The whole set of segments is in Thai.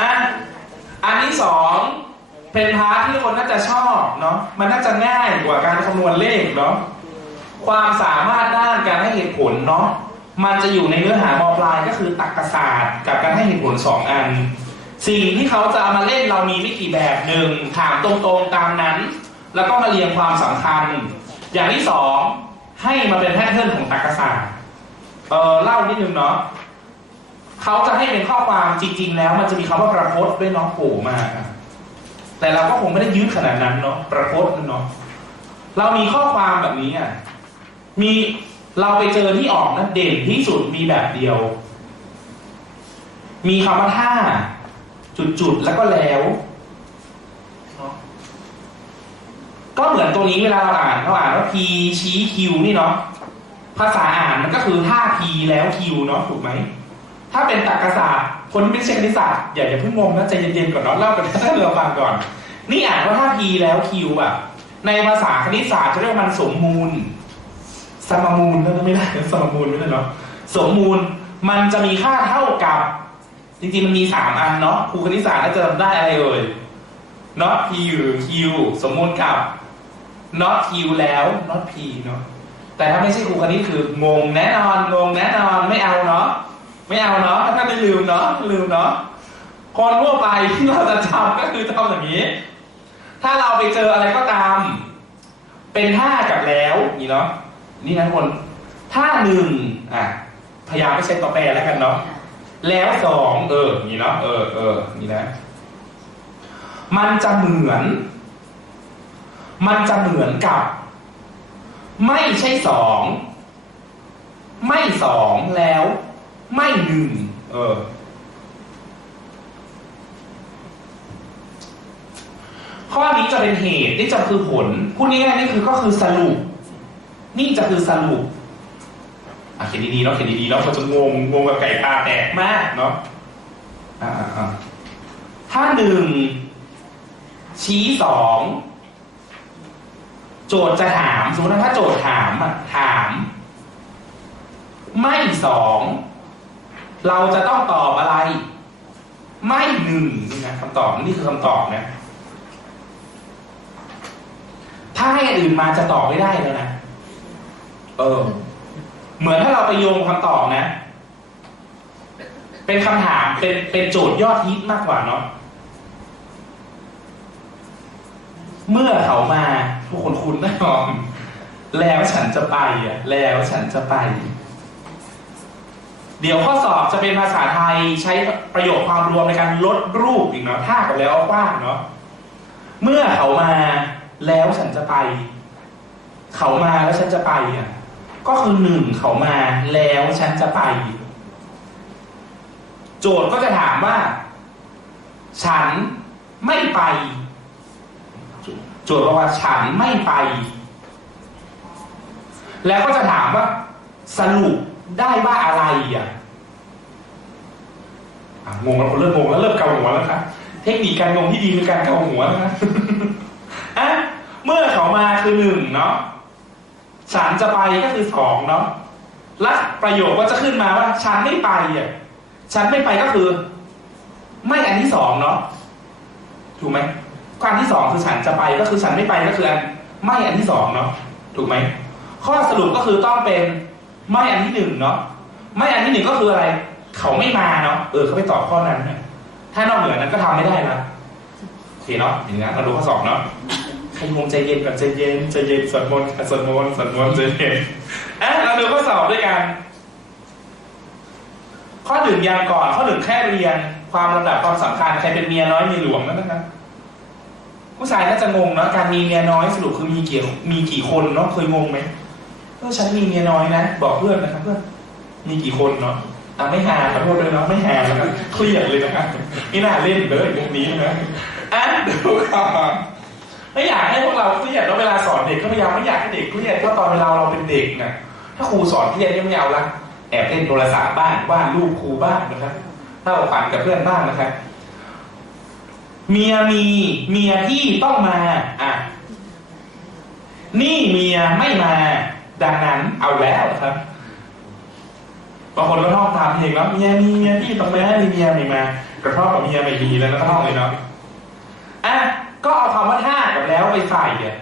อันอันที่สองเป็นพาร์ทที่คนน่าจะชอบเนาะมันน่าจะง่ายกว่าการคำนวณเลขเนาะความสามารถด้านการให้เหตุผลเนาะมันจะอยู่ในเนื้อหามอปลายก็คือตรรกศาสตร์กับการให้เหตุผลสองอัน สิ่งที่เขาจะเอามาเล่นเรามีไม่กี่แบบหนึ่งถามตรงๆตามนั้น แล้วก็มาเรียงความสำคัญ อย่างที่สองให้มาเป็นแพทเทิร์นของตรรกศาสตร์เออเล่านิดนึงเนาะ เขาจะให้เป็นข้อความจริง ๆ แล้ว มันจะมีคำว่าประพจน์ด้วยเน้องโผล่มา แต่เราก็คงไม่ได้ยืดขนาดนั้นเนาะประพจน์เนาะเรามีข้อความแบบนี้อะมีเราไปเจอที่ออกนะเด่นที่สุดมีแบบเดียว มีคำว่าถ้าจุดๆแล้วก็แล้วเนาะก็เหมือนตรงนี้เวลาเราอ่านเราอ่านว่า p ชี้ q นี่เนาะภาษาอ่านมันก็คือถ้า p แล้ว q เนาะถูกไหม ถ้าเป็นตรรกศาสตร์คนที่ไม่ใช่คณิตศาสตร์อย่าอย่าเพิ่งงงนะใจเย็นๆก่อนเนาะเล่ากันให้เราฟังก่อน นี่อ่านว่าถ้า p แล้ว q อะในภาษาคณิตศาสตร์จะเรียกว่ามันสมมูล สมมูลนะไม่ได้สมมูลไม่ได้เนาะสมมูลมันจะมีค่าเท่ากับ จริงๆมันมีสามอันเนาะครูคณิตศาสตร์น่าจะจำได้อะไรเอ่ย not p หรือ q สมมูลกับ not q แล้ว not p เนาะแต่ถ้าไม่ใช่ครูคณิตคืองงแน่นอนงงแน่นอนไม่เอาเนาะ ไม่เอาเนาะถ้าไม่ลืมเนาะลืมเนาะคนทั่วไปที่เราจะทำก็คือทำอย่างนี้ ถ้าเราไปเจออะไรก็ตาม เป็นท่ากับแล้วนี่เนาะนี่นะคนท่าหนึ่งอะพยายามไม่ใช้ตัวแปรแล้วกันเนาะแล้วสองเออนี่เนาะเออเออนี่นะ มันจะเหมือน มันจะเหมือนกับ ไม่ใช่สองไม่สองแล้ว ไม่หนึ่งเออ ข้อนี้จะเป็นเหตุ นี่จะคือผล พูดง่ายๆนี่คือก็คือสรุป นี่จะคือสรุปอะเขียนดีๆเนาะเขียนดีๆเนาะเขาจะงงงงแบบไก่ตาแตกมากเนาะอ่าอ่าถ้าหนึ่งชี้สองโจทย์จะถาม สมมติว่าถ้าโจทย์ถามอะถาม ไม่สอง เราจะต้องตอบอะไร ไม่หนึ่งนี่นะคำตอบนี่คือคำตอบนะถ้าให้อื่นมาจะตอบไม่ได้แล้วนะเออ เหมือนถ้าเราไปโยงคำตอบนะ เป็นคำถามเป็นเป็นโจทย์ยอดฮิตมากกว่าเนาะเมื่อเขามาทุกคนคุ้นแน่นอนแล้วฉันจะไปอะ แล้วฉันจะไป เดี๋ยวข้อสอบจะเป็นภาษาไทยใช้ประโยคความรวมในการลดรูปอีกเนาะท่ากับแล้วกว้างเนาะเมื่อเขามาแล้วฉันจะไป เขามาแล้วฉันจะไปอะก็คือหนึ่งเขามาแล้วฉันจะไป โจทย์ก็จะถามว่า ฉันไม่ไป โจทย์บอกว่าฉันไม่ไป แล้วก็จะถามว่า สรุป ได้ว่าอะไรอะงงแล้วเริ่มงงแล้วเริ่มเกาหัวแล้วครับเทคนิคการงงที่ดีคือการเกาหัวนะครับอะเมื่อเขามาคือหนึ่งเนาะฉันจะไปก็คือสองเนาะและประโยคก็จะขึ้นมาว่า ฉันไม่ไปอะฉันไม่ไปก็คือ ไม่อันที่สองเนาะถูกไหมความที่สองคือฉันจะไปก็คือฉันไม่ไปก็คืออันไม่อันที่สองเนาะถูกไหมข้อสรุปก็คือต้องเป็น ไม่อันที่หนึ่งเนาะไม่อันที่หนึ่งก็คืออะไร เขาไม่มาเนาะเออเขาไปตอบข้อนั้นเนี่ยถ้านอกเหนือนั้นก็ทำไม่ได้ละโอเคเนาะอย่างนี้นเราดูข้อสอบเนาะใครงงใจเย็นก่อนใจเย็นใจเย็นสวดมนต์สวดมนต์สวดมนต์ใจเย็นอะเราดูข้อสอบด้วยกัน ข้อหนึ่งยังก่อน ข้อหนึ่งแค่เรียน ความลำดับความสำคัญใครเป็นเมียน้อยเมียหลวงนั่นนะครับผู้ชายน่าจะงงเนาะการมีเมียน้อยสรุปคือมีกี่มีกี่คนเนาะเคยงงไหม เออฉันมีเมียน้อยนะ บอกเพื่อนนะครับเพื่อนมีกี่คนเนาะอะไม่หาขอโทษด้วยเนาะไม่หานะครับเครียดเลยนะครับไม่น่าเล่นเลยพวกนี้นะอะดูก่อนไม่อยากให้พวกเราเครียดแล้วเวลาสอนเด็กก็พยายามไม่อยากให้เด็กเครียดเพราะตอนเวลาเราเป็นเด็กนะถ้าครูสอนเครียดยไม่เอาละแอบเล่นโทรศัพท์บ้างวาดรูปครูบ้างนะครับถ้าเราฝันกับเพื่อนบ้างนะครับเมียมีเมียที่ต้องมา อะ นี่เมียไม่มา ดังนั้นเอาแล้วครับบางคนก็ท่องตามเพลงแล้วเมียมีเมียพี่ต้องแม่มีเมียม่มากระท่อกับเมียไม่ดีแล้วก็ท่องเลยเนาะอะก็เอาคำว่าถ้ากับแล้วไปใส่เนี่ย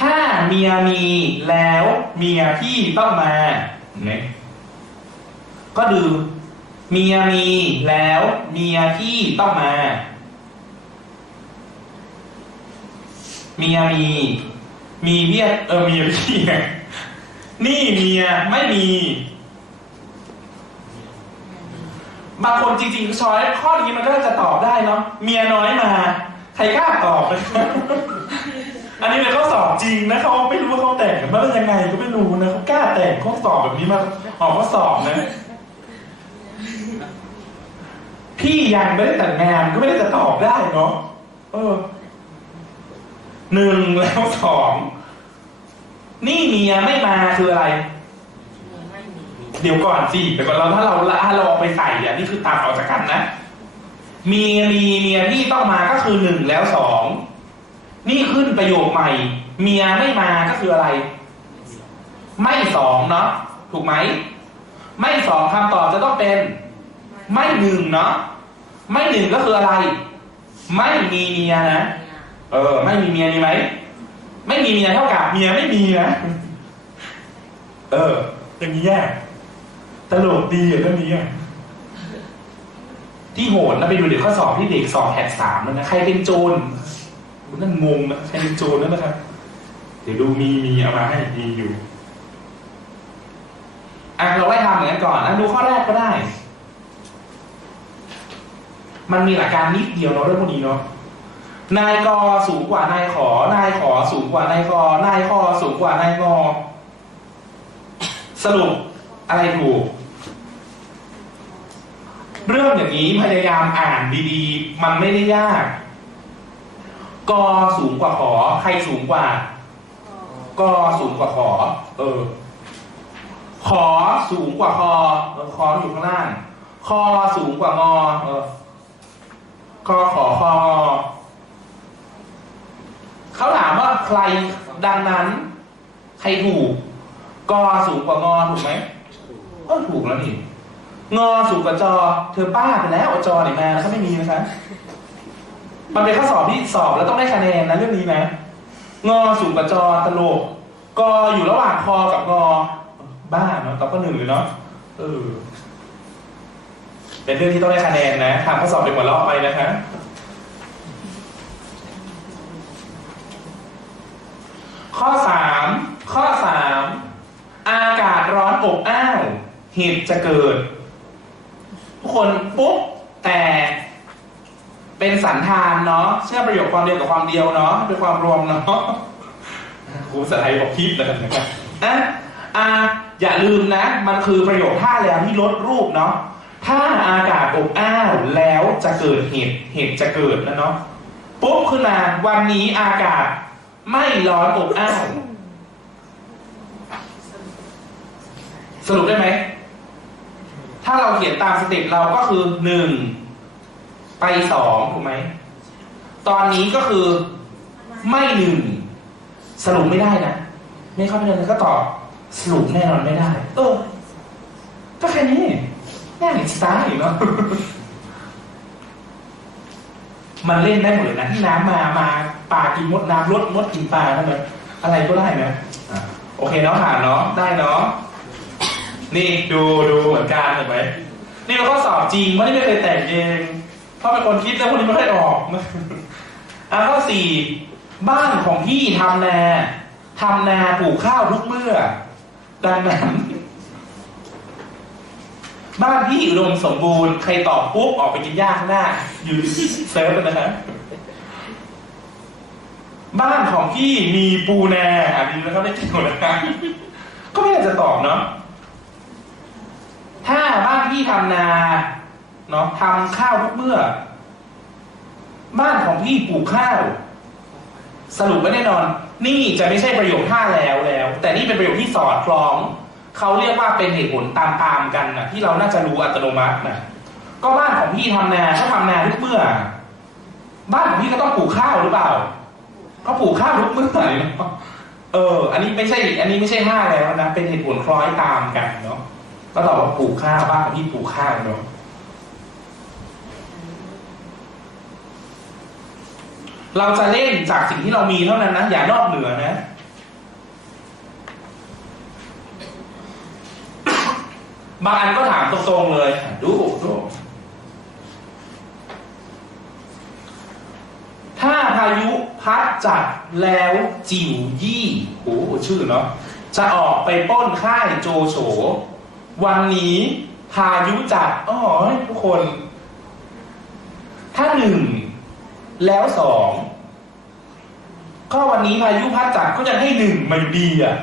ถ้าเมียมีแล้วเมียพี่ต้องมาเนี่ยก็ดูเมียมีแล้วเมียพี่ต้องมา เมียมี มีเมียเออเมียพี่ไง นี่เมียไม่มี บางคนจริงๆช้อยข้อนี้มันก็จะตอบได้เนาะเมียน้อยมา ใครกล้าตอบเลยอันนี้เป็นข้อสอบจริงนะเขาไม่รู้ว่าเขาแต่งกันมาได้ยังไงก็ไม่รู้นะเขากล้าแต่งข้อสอบแบบนี้มาออกข้อสอบนะพี่ยังไม่ได้แต่งงานก็ไม่ได้จะตอบได้เนาะเออหนึ่งแล้วสอง นี่เมียไม่มาคืออะไร เดี๋ยวก่อนสิเดี๋ยวก่อนเราถ้าเราถ้าเราเอาไปใส่เนี่ยนี่คือตัดออกจากกันนะเมียมีเมียที่ต้องมาก็คือหนึ่งแล้วสองนี่ขึ้นประโยคใหม่ เมียไม่มาก็คืออะไร ไม่สองเนาะถูกไหม ไม่สองคำตอบจะต้องเป็น ไม่หนึ่งเนาะไม่หนึ่งก็คืออะไร ไม่มีเมียนะ เออ ไม่มีเมียมีไหม ไม่มีเมียเท่ากับเมียไม่มีนะเออ อย่างนี้แย่ตลกดีอะเรื่องนี้อะที่โหดนะไปดูเด็กข้อสอบที่เด็กสอบแหกสามแล้วนะใครเป็นโจรคุณนั่นงงนะใครเป็นโจรนั่นนะครับ เดี๋ยวดูมีมีเอามาให้มีอยู่อะเราไว้ทำอย่างนั้นก่อนนะดูข้อแรกก็ได้ มันมีหลักการนิดเดียวเนาะเรื่องพวกนี้เนาะ นายกสูงกว่านายขอ นายขอสูงกว่านายกนายขอสูงกว่านายงอสรุปอะไรถูก เรื่องอย่างนี้พยายามอ่านดีๆ มันไม่ได้ยาก กสูงกว่าขอ ใครสูงกว่า กสูงกว่าขอ เออ ขอสูงกว่าคอคออยู่ข้างล่าง คอสูงกว่างอ เออคอขอคอ เขาถามว่าใครดังนั้น ใครถูก กอสูงกว่างอถูกไหมก็ถูกแล้วนี่งอสูงกว่าจอ เธอป้าไปแล้วจอไหนมาเขาไม่มีนะคะมันเป็นข้อสอบที่สอบแล้วต้องได้คะแนนนะเรื่องนี้นะ งอสูงกว่าจอตลกกออยู่ระหว่างคอกับงอ บ้าเนาะตอบข้อหนึ่งเลยเนาะเออเป็นเรื่องที่ต้องได้คะแนนนะทำข้อสอบเป็นหัวเราะไปนะคะ ข้อสามข้อสามอากาศร้อนอบอ้าวเหตุจะเกิด ทุกคนปุ๊บแต่เป็นสันธานเนาะเชื่อประโยคความเดียวกับความเดียวเนาะเป็นความรวมเนาะครูภาษาไทยบอกพิบแล้วกันนะครับอะอะอย่าลืมนะ มันคือประโยคท่าแล้วที่ลดรูปเนาะถ้าอากาศอบอ้าวแล้วจะเกิดเหตุเหตุจะเกิดแล้วเนาะปุ๊บขึ้นมาวันนี้อากาศ ไม่ร้อนอบอ้าวสรุปได้ไหม ถ้าเราเขียนตามสเต็ปเราก็คือหนึ่งไปสองถูกไหม ตอนนี้ก็คือไม่หนึ่งสรุปไม่ได้นะ ไม่เข้าไปเลยก็ตอบสรุปแน่นอนไม่ได้ เออ ก็แค่นี้แน่สไตล์เนาะมันเล่นได้หมดเลยนะที่น้ำมามา ปลากินมดน้ำลดมดกินปลาทำไมอะไรก็ได้นะอะโอเคเนาะผ่านเนาะได้เนาะนี่ดูดูเหมือนกันเห็นไหมนี่เราก็สอบจริงไม่ได้ไม่เคยแต่งเองเพราะเป็นคนคิดแล้วคนนี้ไม่ค่อยออกอะข้อสี่บ้านของพี่ทำนาทำนาปลูกข้าวทุกเมื่อดังนั้นบ้านพี่อุดมสมบูรณ์ใครตอบปุ๊บออกไปกินหญ้าข้างหน้าอยู่เซิร์ฟกันนะฮะบ้ บ้านของพี่มีปูนาอะดีแล้วเขาได้เกี่ยวนะครับ ก็ไม่อยากจะตอบเนาะถ้าบ้านพี่ทำนาเนาะทำข้าวทุกเมื่อ บ้านของพี่ปลูกข้าว สรุปว่าแน่นอน นี่จะไม่ใช่ประโยคท่าแล้วแล้ว แต่นี่เป็นประโยคที่สอดคล้อง เขาเรียกว่าเป็นเหตุผลตามตามกันนะที่เราน่าจะรู้อัตโนมัตินะก็บ้านของพี่ทำนาถ้าทำนาทุกเมื่อ บ้านของพี่ก็ต้องปลูกข้าวหรือเปล่า ก็ปลูกข้าวทุกเมื่อเลยเนาะเออ อันนี้ไม่ใช่ อันนี้ไม่ใช่ท่าแล้วนะ เป็นเหตุผลคล้อยตามกันเนาะก็ตอบว่าปลูกข้าวบ้านของพี่ปลูกข้าวเนาะเราจะเล่นจากสิ่งที่เรามีเท่านั้นนะอย่านอกเหนือนะบางอันก็ถามตรงๆเลย ดูดู ถ้าพายุพัดจัดแล้วจิ๋วยี่โอ้ชื่อเนาะจะออกไปป้นค่ายโจโฉวันนี้พายุจัดอ๋อทุกคน ถ้าหนึ่งแล้วสองก็วันนี้พายุพัดจัดก็ยังให้หนึ่งมาอยู่ดีอะ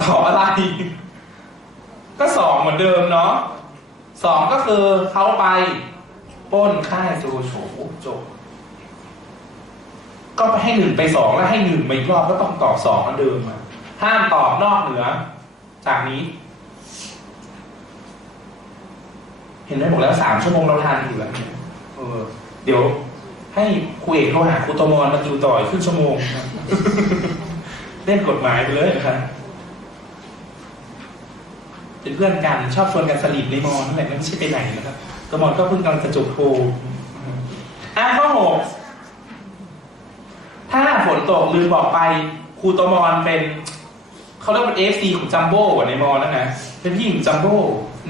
ตอบอะไร ก็สองเหมือนเดิมเนาะสองก็คือเขาไปป้นค่ายโจโฉจบ ก็ไปให้หนึ่งไปสองแล้วให้หนึ่งมาอีกรอบก็ต้องตอบสองเหมือนเดิมอะห้ามตอบนอกเหนือจากนี้ เห็นไหมบอกแล้วสามชั่วโมงเราทานอยู่แล้วเนี่ยเออ เดี๋ยว ให้ครูเอกโทรหาครูตมรมาติวต่ออีกครึ่งชั่วโมงเล่นกฎหมายไปเลยนะครับเป็นเพื่อนกันชอบชวนกันสลิดในมอนั่นแหละไม่ใช่ไปไหนนะครับกมรก็เพิ่งกำลังจะจบโทอะข้อหก ตกลืมบอกไปครูตมอนเป็นเขาเรียกว่าเอฟซีของจัมโบ้ในมอนั่นนะเป็นพี่หญิงจัมโบ้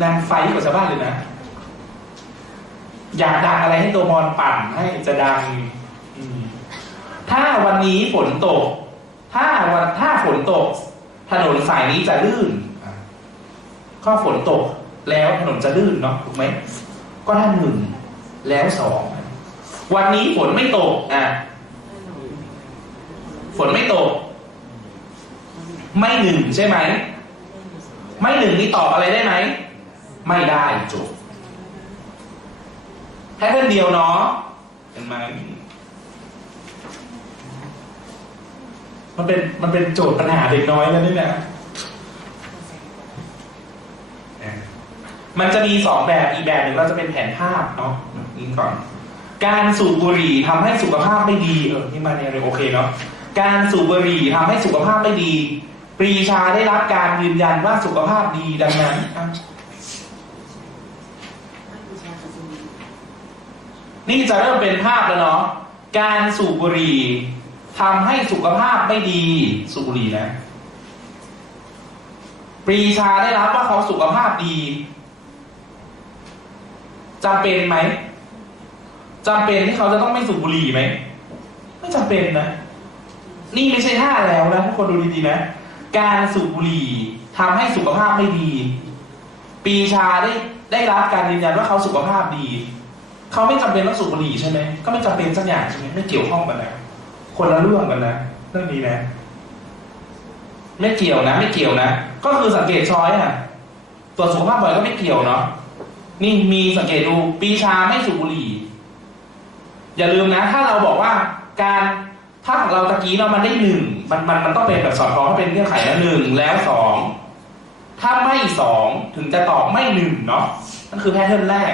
นางไฟกว่าชาวบ้านเลยนะ อยากดังอะไรให้ตมอนปั่นให้จะดังถ้าวันนี้ฝนตก ถ้าวันถ้าฝนตก ถนนสายนี้จะลื่นก็ฝนตกแล้วถนนจะลื่นเนาะถูกไหมก็ถ้าหนึ่งแล้วสองวันนี้ฝนไม่ตกอะ ฝนไม่ตก ไม่หนึ่งใช่ไหม ไม่หนึ่งนี่ตอบอะไรได้ไหม ไม่ได้จบแค่เพื่อนเดียวเนาะเห็นไหมมันเป็นมันเป็นโจทย์ปัญหาเด็กน้อยแล้วนี่นะอ่มันจะมีสองแบบอีกแบบหนึ่งเราจะเป็นแผนภาพเนาะนี่ก่อน การสูบบุหรี่ทำให้สุขภาพไม่ดีเออนี่มาเนี่ยโอเคเนาะ การสูบบุหรี่ทำให้สุขภาพไม่ดี ปรีชาได้รับการยืนยันว่าสุขภาพดีดังนั้นนี่จะเริ่มเป็นภาพแล้วเนาะการสูบบุหรี่ทำให้สุขภาพไม่ดีสูบบุหรี่นะปรีชาได้รับว่าเขาสุขภาพดีจำเป็นไหมจำเป็นที่เขาจะต้องไม่สูบบุหรี่ไหมไม่จำเป็นนะ นี่ไม่ใช่ท่าแล้วนะทุกคนดูดีๆนะ การสูบบุหรี่ทำให้สุขภาพไม่ดี ปีชาได้ได้รับการยืนยันว่าเขาสุขภาพดี เขาไม่จำเป็นต้องสูบบุหรี่ใช่ไหมก็ไม่จำเป็นสักอย่างใช่ไหมไม่เกี่ยวข้องกันนะคนละเรื่องกันนะเรื่องนี้นะ ไม่เกี่ยวนะ ไม่เกี่ยวนะ ก็คือสังเกตช้อยอะตรวจสุขภาพบ่อยก็ไม่เกี่ยวเนาะนี่มีสังเกตดูปีชาไม่สูบบุหรี่ อย่าลืมนะ ถ้าเราบอกว่าการ ถ้าของเราตะกี้เรามันได้หนึ่งมันมันมันต้องเป็นแบบสอดคล้องให้เป็นเงื่อนไขและหนึ่งแล้วสองถ้าไม่สองถึงจะตอบไม่หนึ่งเนาะนั่นคือแพทเทิร์นแรก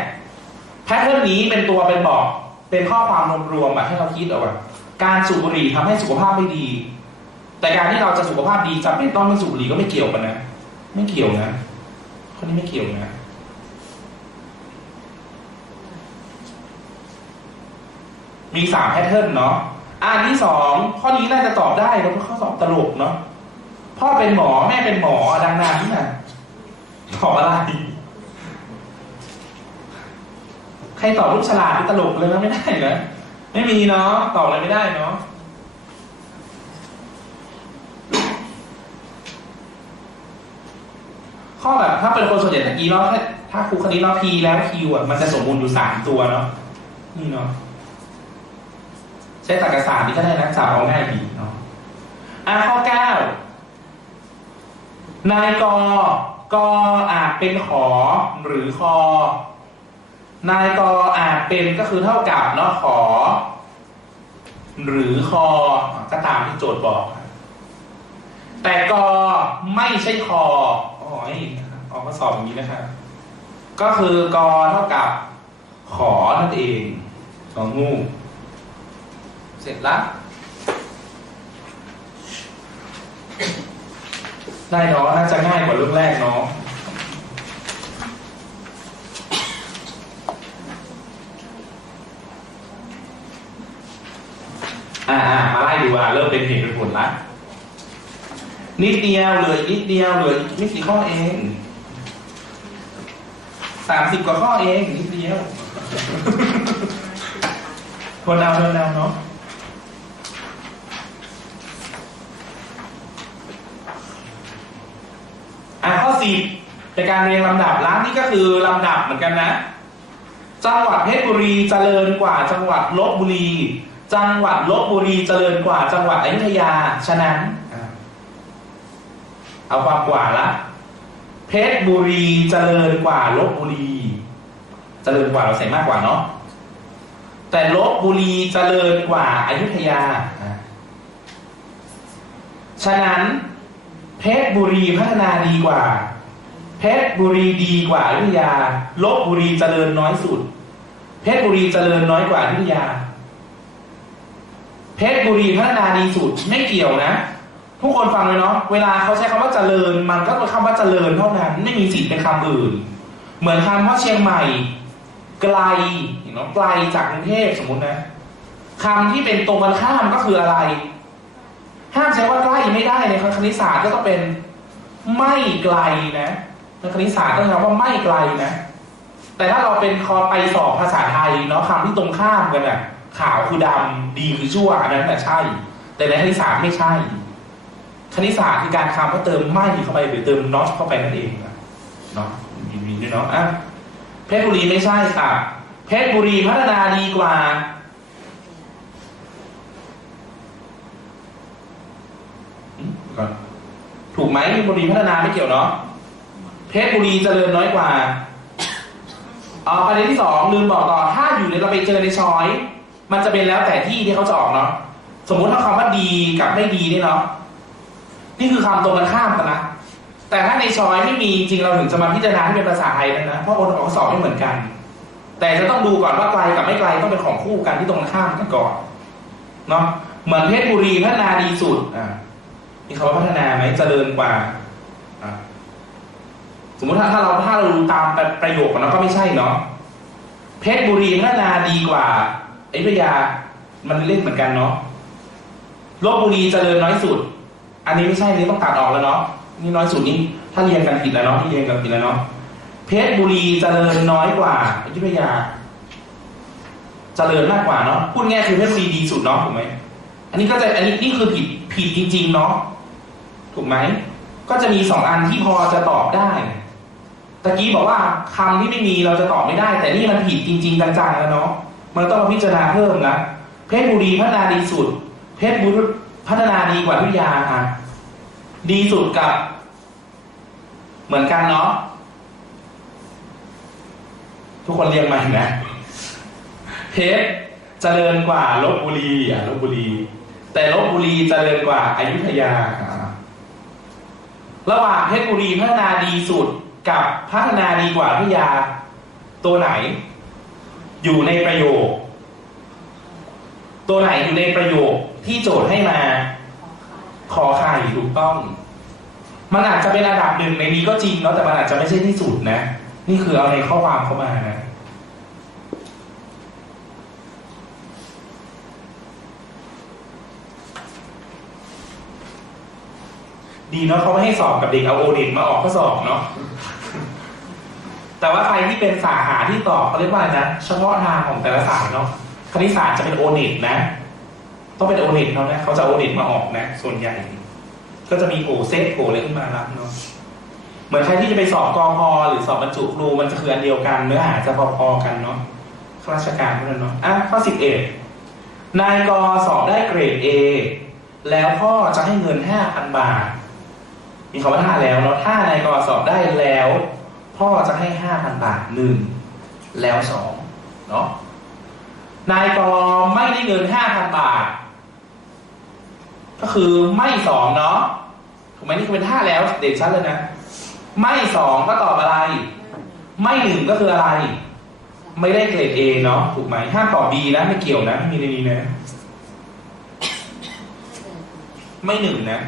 แพทเทิร์นนี้เป็นตัวเป็นบอก เป็นข้อความรวมๆแบบให้เราคิดเอาไว้การสูบบุหรี่ทำให้สุขภาพไม่ดี แต่การที่เราจะสุขภาพดีจำเป็นต้องไม่สูบบุหรี่ก็ไม่เกี่ยวกันนะไม่เกี่ยวนะคนนี้ไม่เกี่ยวนะมีสามแพทเทิร์นเนาะ อันที่สองข้อนี้น่าจะตอบได้เพราะข้อสอบตลกเนาะพ่อเป็นหมอแม่เป็นหมอดังนั้นน่ะตอบอะไร ใครตอบลูกฉลาดที่ตลกเลยนะไม่ได้เนะไม่มีเนาะตอบอะไรไม่ได้เนาะข้อแบบถ้าเป็นคนส่วนใหญ่ตะกี้เนาะถ้าถ้าครูคณิตเนาพีแล้วคิวอะมันจะสมบูรณ์อยู่สามตัวเนาะนี่เนาะ ใช้ตรรกศาสตร์นี่ก็ได้นะสาวเอาง่ายดีเนาะอะข้อเก้านายกกอาจเป็นขอหรือคอนายกอาจเป็นก็คือเท่ากับเนาะขอ หรือคอก็ตามที่โจทย์บอก แต่กไม่ใช่คออ๋อออกมาสอบอย่างนี้นะครับก็คือกเท่ากับขอนั่นเองของู เสร็จและได้เนาะน่าจะง่ายกว่าเรื่องแรกเนาะอ่ามาไล่ดูว่าเริ่มเป็นเหตุเป็นผลละนิดเดียวเลยนิดเดียวเลยไม่กี่ข้อเองสามสิบกว่าข้อเองนิดเดียวคนเอาเดินเอาเนาะ อะข้อสิบเป็นการเรียงลำดับล้านนี่ก็คือลำดับเหมือนกันนะ จังหวัดเพชรบุรีเจริญกว่าจังหวัดลบบุรี จังหวัดลบบุรีเจริญกว่าจังหวัดอยุธยา ฉะนั้น เอาความกว่าละ เพชรบุรีเจริญกว่าลบบุรี เจริญกว่าเราใส่มากกว่าเนาะแต่ลบบุรีเจริญกว่าอยุธยา ฉะนั้นเพชรบุรีพัฒนาดีกว่า เพชรบุรีดีกว่าอยุธยาลบบุรีเจริญน้อยสุด เพชรบุรีเจริญน้อยกว่าอยุธยา เพชรบุรีพัฒนาดีสุดไม่เกี่ยวนะทุกคนฟังเลยเนาะเวลาเขาใช้คำว่าเจริญ มันก็เป็นคำว่าเจริญเท่านั้น ไม่มีสิทธิ์เป็นคำอื่น เหมือนคำว่าเชียงใหม่ ไกลเห็นไหมไกลจากกรุงเทพสมมตินะคำที่เป็นตรงกันข้ามก็คืออะไร ห้ามใช้ว่าใกล้ไม่ได้ในคณิตศาสตร์ก็ต้องเป็นไม่ไกลนะ นคณิตศาสตร์ต้องใช้ว่าไม่ไกลนะ แต่ถ้าเราเป็นคอไปสอบภาษาไทยเนาะคำที่ตรงข้ามกันอะขาวคือดำดีคือชั่วอันนั้นแหละใช่ แต่ในคณิตศาสตร์ไม่ใช่ คณิตศาสตร์คือการคำว่าเติมไม่เข้าไปหรือเติม not เข้าไปนั่นเองนะเนาะมีมีด้วยเนาะอะเพชรบุรีไม่ใช่ค่ะเพชรบุรีพัฒนาดีกว่า ถูกไหมเพชรบุรีพัฒนาไม่เกี่ยวเนาะ เพชรบุรีเจริญน้อยกว่าอ๋อประเด็นที่สองลืมบอกต่อถ้าอยู่ในเราไปเจอในช้อย มันจะเป็นแล้วแต่ที่ที่เขาจะออกเนาะสมมุติถ้าคำว่าดีกับไม่ดีเนี่ยเนาะนี่คือคำตรงกันข้ามกันนะแต่ถ้าในช้อยไม่มีจริงเราถึงจะมาพิจารณาที่เป็นภาษาไทยนะนะเพราะคนออกสอบไม่เหมือนกัน แต่จะต้องดูก่อนว่าไกลกับไม่ไกลต้องเป็นของคู่กันที่ตรงกันข้ามกันก่อนเนาะเหมือนเพชรบุรีพัฒนาดีสุดอ่ามีคำว่าพัฒนาไหมเจริญกว่า สมมติถ้าถ้าเราถ้าเราดูตามประโยคมันก็ไม่ใช่เนาะเพชรบุรีพัฒนาดีกว่าอยุธยามันเล่นเหมือนกันเนาะลบบุรีเจริญน้อยสุด อันนี้ไม่ใช่นี่ต้องตัดออกแล้วเนาะนี่น้อยสุดนี่ถ้าเรียงกันผิดแล้วเนาะที่เรียงกันผิดแล้วเนาะเพชรบุรีเจริญน้อยกว่าอยุธยา เจริญมากกว่าเนาะพูดง่ายคือเพชรบุรีดีสุดเนาะถูกไหมอันนี้ก็จะอันนี้นี่คือผิดผิดจริง ๆ เนาะถูกไหมก็จะมีสองอันที่พอจะตอบได้ ตะกี้บอกว่าคำที่ไม่มีเราจะตอบไม่ได้ แต่นี่มันผิดจริง ๆจังๆแล้วเนาะมันต้องมาพิจารณาเพิ่มนะเพชรบุรีพัฒนาดีสุด เพชรบุรีพัฒนาดีกว่าวิทยาค่ะดีสุดกับ เหมือนกันเนาะทุกคนเรียงมาเห็นไหมเพชรเจริญกว่าลบบุรีอะลบบุรี แต่ลบบุรีเจริญกว่าอายุทยาอ่าระหว่างเพชรบุรีพัฒนาดีสุด กับพัฒนาดีกว่าพิยาตัวไหน อยู่ในประโยค ตัวไหนอยู่ในประโยคที่โจทย์ให้มา ขอไข่ถูกต้อง มันอาจจะเป็นระดับหนึ่งในนี้ก็จริงเนาะแต่มันอาจจะไม่ใช่ที่สุดนะ นี่คือเอาในข้อความเข้ามานะ ดีเนาะเขาไม่ให้สอบกับเด็กเอาโอเด็กมาออกข้อสอบเนาะแต่ว่าใครที่เป็นสาขาที่ตอบเขาเรียกว่าอะไรนะเฉพาะทางของแต่ละสายเนาะคณิตศาสตร์จะเป็นโอเน็ตนะ ต้องเป็นโอเน็ตเขานะเขาจะโอเน็ตมาออกนะ ส่วนใหญ่ ก็จะมีโอเซตโออะไรขึ้นมารับเนาะเหมือนใครที่จะไปสอบกอพอหรือสอบบรรจุครูมันจะคืออันเดียวกันเนื้อหาจะพอๆกันเนาะข้าราชการพวกนั้นเนาะอะข้อสิบเอ็ดนายกสอบได้เกรด A แล้วพ่อจะให้เงินห้าพันบาท มีคำว่าถ้าแล้วเนาะถ้านายกสอบได้แล้ว พ่อจะให้ห้าพันบาทหนึ่งแล้วสองเนาะนายกไม่ได้เงินห้าพันบาท ก็คือไม่สองเนาะถูกไหมนี่คือเป็นท่าแล้วเด่นชัดเลยนะ ไม่สองก็ตอบอะไร ไม่หนึ่งก็คืออะไร ไม่ได้เกรด A เนาะถูกไหมห้ามตอบ B นะไม่เกี่ยวนะไม่มีในนี้นะ ไม่หนึ่งนะ